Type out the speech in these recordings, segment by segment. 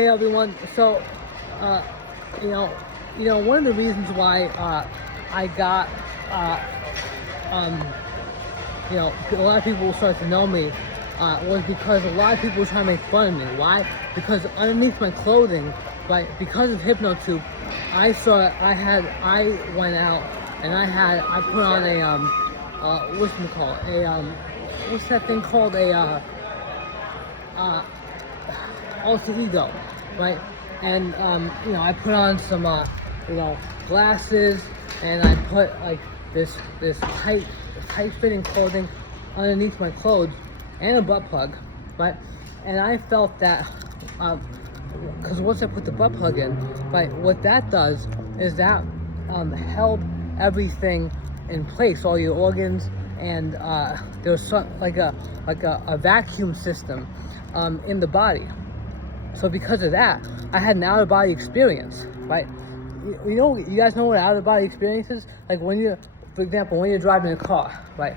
Hey everyone. So, you know, one of the reasons why I got, you know, a lot of people started to know me was because a lot of people were trying to make fun of me. Why? Because underneath my clothing, like because of Hypnotube, I went out and I put on a what's that thing called, alter ego, right? And you know, I put on some you know, glasses, and I put like this tight fitting clothing underneath my clothes and a butt plug, right? And I felt that because once I put the butt plug in, right, what that does is that held everything in place, all your organs, and there's like a vacuum system in the body. So because of that, I had an out-of-body experience, right? You guys know what an out-of-body experience is? Like when you, for example, when you're driving a car, right?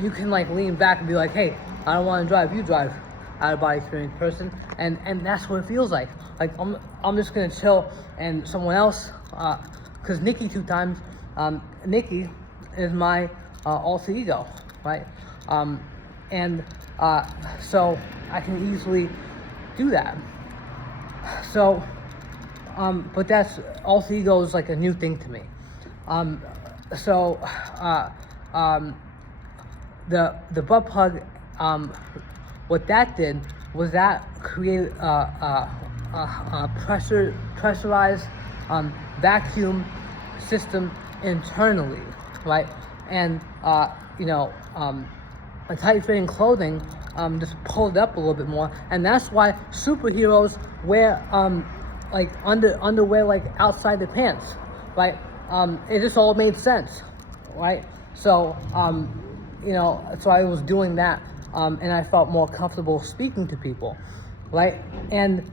You can like lean back and be like, hey, I don't want to drive, you drive. Out-of-body experience person, and that's what it feels like. Like I'm just gonna chill, and someone else, cause Nikki 2 times, Nikki is my alter ego, right? And so I can easily do that. So, but that's alter ego is like a new thing to me. The butt plug, what that did was that created a pressurized vacuum system internally, right? And you know, a tight-fitting clothing just pulled up a little bit more, and that's why superheroes wear like underwear like outside the pants, right? It just all made sense, right? So you know, so I was doing that, and I felt more comfortable speaking to people, right? And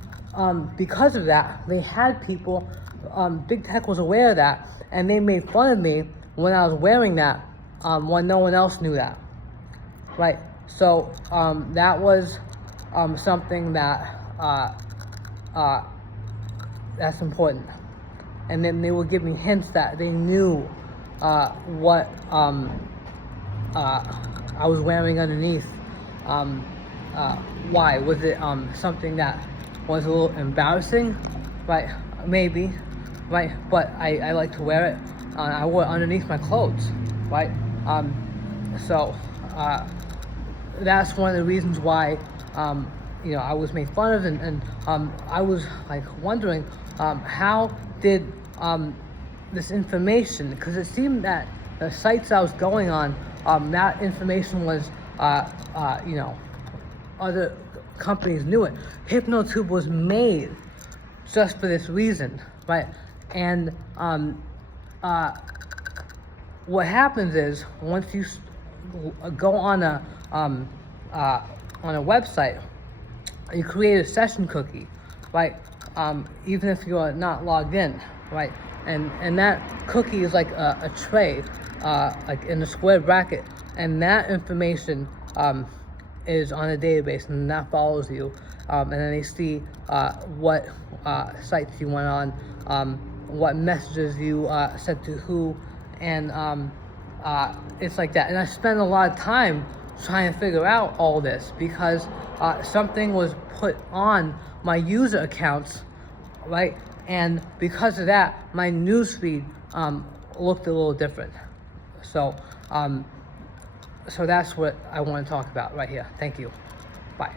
because of that, they had people. Big Tech was aware of that, and they made fun of me when I was wearing that, when no one else knew that. Right, so that was something that that's important. And then they would give me hints that they knew what I was wearing underneath. Why? Was it something that was a little embarrassing? Right, maybe, right? But I like to wear it. I wore it underneath my clothes, right? So that's one of the reasons why you know, I was made fun of, and I was like wondering how did this information, because it seemed that the sites I was going on, that information was you know, other companies knew it. Hypnotube was made just for this reason, right? And what happens is once you go on a website, you create a session cookie, right? Even if you're not logged in, right? And that cookie is like a tray, like in a square bracket, and that information is on a database, and that follows you, and then they see what sites you went on, what messages you sent to who, and it's like that. And I spent a lot of time trying to figure out all this because something was put on my user accounts, right? And because of that, my newsfeed looked a little different. So, so that's what I want to talk about right here. Thank you. Bye.